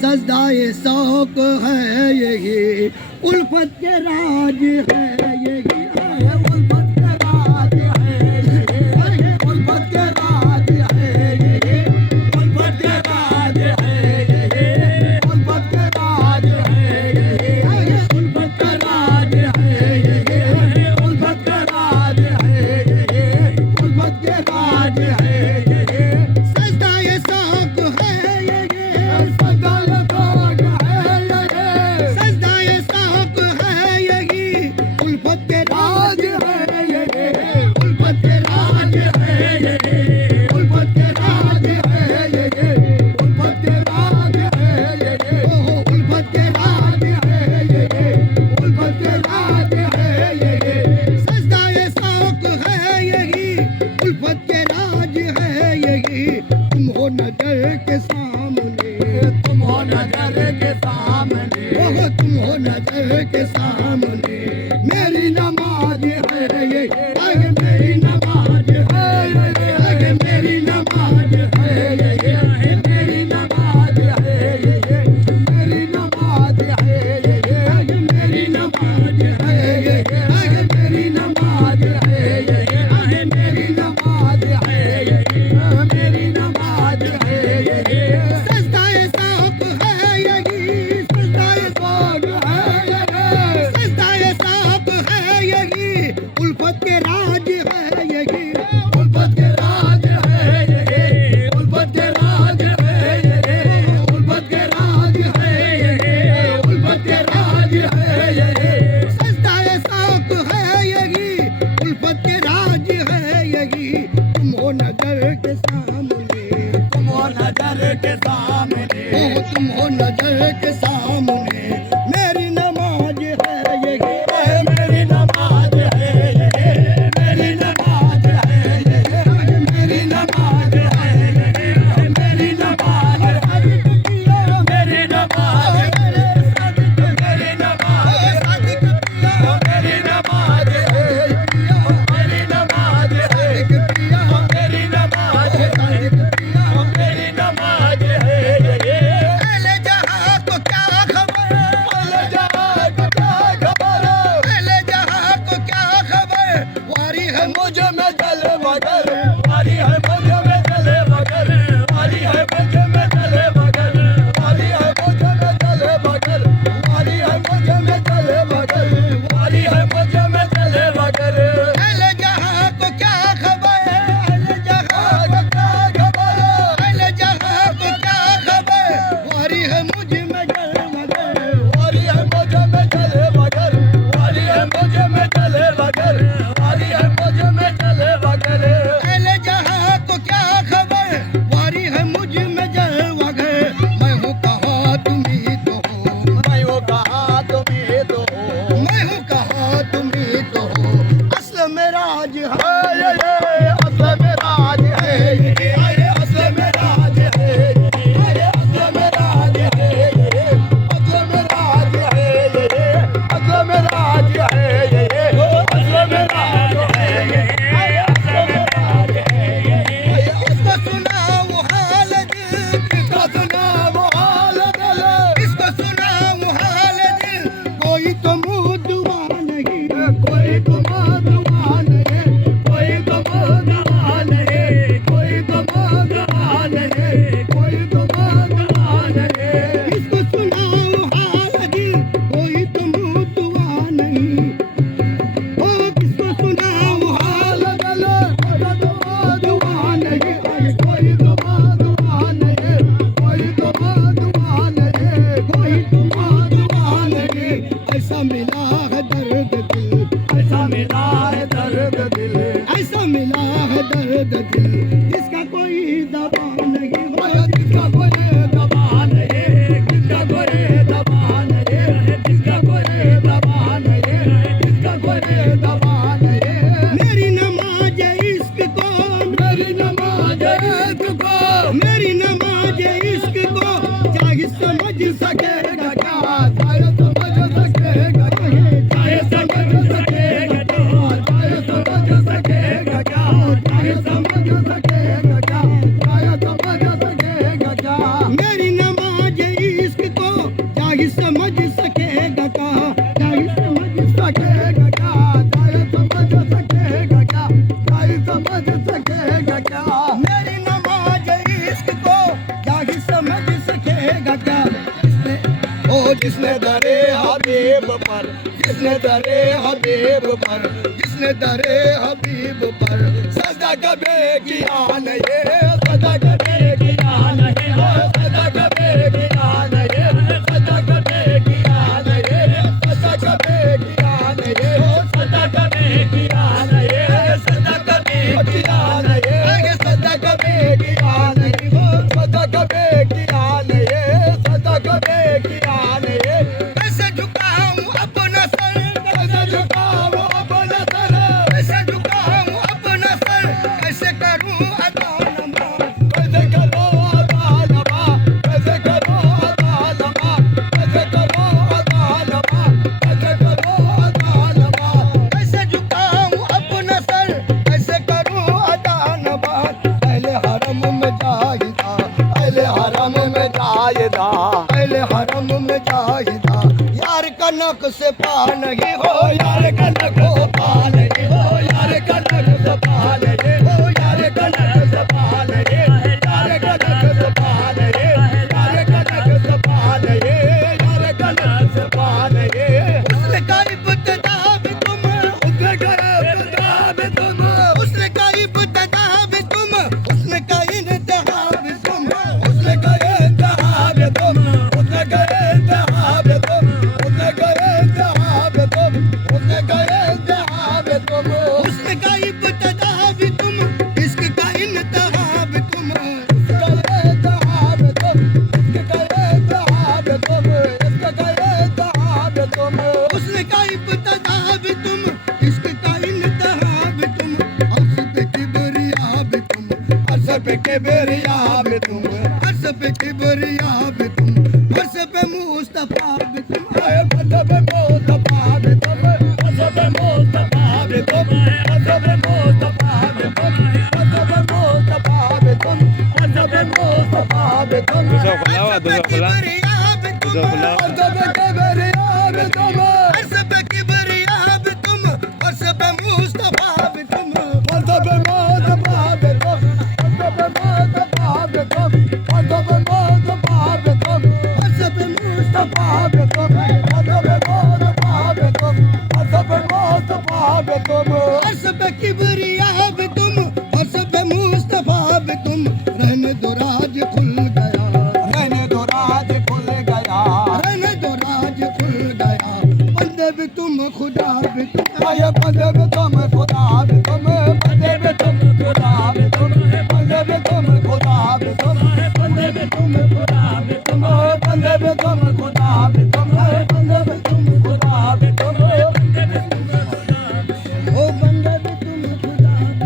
सजदाए शौक है यही, उल्फत के राज है यही, उल्फत के राज है यही, उल्फत के राज है यही, उल्फत के राज है यही, उल्फत के राज है यही, उल्फत के राज है यही, उल्फत के राज है यही, उल्फत के राज है यही। सजदाए शौक है तुम हो नजर के सामने, तुम हो नजर के सामने, ओहो तुम हो नजर के सामने। मेरी नमाज है ये, आगे मेरी नमाज है ये, आगे मेरी नमाज है ये, मेरी नमाज है ये, मेरी नमाज है ये, आगे मेरी नमाज है ये, आगे मेरी नमाज है ये, आगे मेरी नमाज है ये, मेरी नमाज है ये। सजदाए शौक है यही, सजदाए शौक है यही, सजदाए शौक है यही, उल्फत के राज है यही, उल्फत के राज है यही, उल्फत के राज है यही, उल्फत के राज है यही, उल्फत के राज है यही। सजदाए शौक है यही, उल्फत के राज है यही। तुम हो नजर के सामने, तुम हो नजर के सामने, तुम हो नजर के सामने। मेरी नमाज है यही, मेरी नमाज है यही, मेरी नमाज है यही, मेरी नमाज है यही, मेरी नमाज है मेरी नमाज, मेरी नमाज, मेरी नमाज है, मेरी नमाज है, मेरी नमाज है, मेरी नमाज है ये। पहले जहां को क्या खबर, पहले जहां को क्या खबर, पहले जहां को क्या खबर। वारी है मुझ में जले मगर, वारी है मुझ में जले मगर, वारी है मुझ में जले मगर, वारी है मुझ में जले मगर, वारी है मुझ में जले मगर, वारी है मुझ में जले मगर। पहले जहां को क्या खबर, पहले जहां को क्या खबर, पहले जहां को क्या खबर। वारी है मुझ में जले मगर, वारी है मुझ में जले मगर, वारी है मुझ में जले मगर, वारी है मुझ में जले मगर। पहले जहां को क्या खबर, वारी है मुझ में जले मगर। मैं हूँ कहाँ तुम ही तो हो, मैं हूँ कहाँ तुम ही तो हो, मैं हूँ कहाँ तुम ही तो हो। असल में राज है ये, असल में राज है ये, असल में राज है ये, असल में राज है ये, असल में राज है ये, असल में राज है ये, असल में राज है ये, असल में राज है ये। इसको सुनाओ हाल दिल, इसको सुनाओ हाल दिल, इसको सुनाओ हाल दिल। कोई तो मुँह दुआ नहीं, कोई तो मुँह दुआ नहीं, कोई तो मुँह दुआ नहीं, कोई तो मुँह दुआ नहीं, कोई तो मुँह दुआ नहीं। इसको सुनाओ हाल दिल, कोई तो मुँह दुआ नहीं। ओ किसको सुनाओ हाल दिल, कोई तो मुँह दुआ नहीं, कोई तो मुँह दुआ नहीं, कोई तो मुँह दुआ नहीं, कोई तो मुँह दुआ नहीं। ऐसा मिला है दर्द दिल, ऐसा मिला है दर्द दिल, ऐसा मिला है दर्द दिल। जिसका कोई दबा नहीं हो, जिसका कोई दबा नहीं, जिसका कोई दबा नहीं, जिसका कोई दबा नहीं, जिसका कोई दबा नहीं। मेरी नमाज इश्क को, मेरी नमाज इश्क को, मेरी नमाज इश्क को। चाहे समझ सकेगा क्या, चाहे समझ सकेगा क्या, चाहे समझ सकेगा क्या, चाहे समझ सकेगा क्या, चाहे समझ सकेगा क्या, चाहे समझ सकेगा क्या। मेरी हो जिसने दरे हबीब पर, जिसने दरे हबीब पर, जिसने दरे हबीब पर सदा कभी किया नहीं, सदा कभी किया नहीं, सदा कभी किया नहीं, सदा कभी किया नहीं, सदा कभी किया नहीं, सदा कभी किया नहीं, सदा कभी किया नहीं, सदा कभी किया नहीं, सदा कभी किया नहीं, सदा कभी किया नहीं। कैसे झुकाऊं अपना सर, कैसे झुकाऊं अपना सर, कैसे झुकाऊं अपना सर, कैसे करूं अदा नमाज, कैसे करूं अदा नमाज, कैसे करूं अदा नमाज, कैसे करूं अदा नमाज, कैसे करूं अदा नमाज। कैसे झुकाऊं अपना सर, कैसे करूं अदा नमाज। अहले हरम में जाहिदा, अहले हरम में जाहिदा, अहले हरम में जाहिदा, यार कनक से पा नहीं हो, यार कनक से पा नहीं हो, यार कनक से पा नहीं हो, यार कनक से पा नहीं, यार कनक से पा नहीं, यार कनक से पा नहीं, यार कनक से पा नहीं। उसने का इब्तिदा भी तुम, उसने का इब्तिदा भी तुम, उसने का इब्तिदा भी तुम, उसने का इंतहा भी तुम, उसने का इंतहा भी तुम, उसने का इंतहा भी तुम, उसने का इंतहा भी तुम, उसने का इंतहा भी तुम, उसने का इब्तिदा भी तुम, इश्क का इंतहा भी तुम, इसका इंतहा भी तुम, इसका इंतहा भी तुम, इसका इंतहा भी तुम, उसने का इब्तिदा भी तुम, इश्क का इंतहा भी तुम, अर्श पे किबरिया भी तुम, अर्श पे किबरिया भी तुम, अर्श पे किबरिया भी तुम, अर्श पे मुस्तफा भी तुम, अर्श पे मुस्तफा भी तुम, अर्श पे मुस्तफा भी तुम, अर्श पे मुस्तफा भी तुम, अर्श पे मुस्तफा भी तुम, अर्श पे मुस्तफा भी तुम, दूसरा खुला, दूसरा खुला, किबरिया भी तुम, दूसरा खुला। अर्श पे किबरिया भी तुम, अर्श पे किबरिया भी तुम, अर्श पे मुस्तफा भी तुम, अर्श पे मुस्तफा भी तुम, अर्श पे मुस्तफा भी तुम, अर्श पे मुस्तफा भी तुम, अर्श पे मुस्तफा भी तुम, अर्श पे मुस्तफा भी तुम, अर्श पे मुस्तफा भी तुम, अर्श पे किबरिया भी तुम, अर्श पे मुस्तफा भी तुम। रहने दो राज खुल गया, रहने दो राज खुल गया, रहने दो राज खुल गया, बंदे भी तुम खुदा भी तुम, बंदे भी तुम खुदा भी तुम, बंदे भी तुम खुदा भी तुम।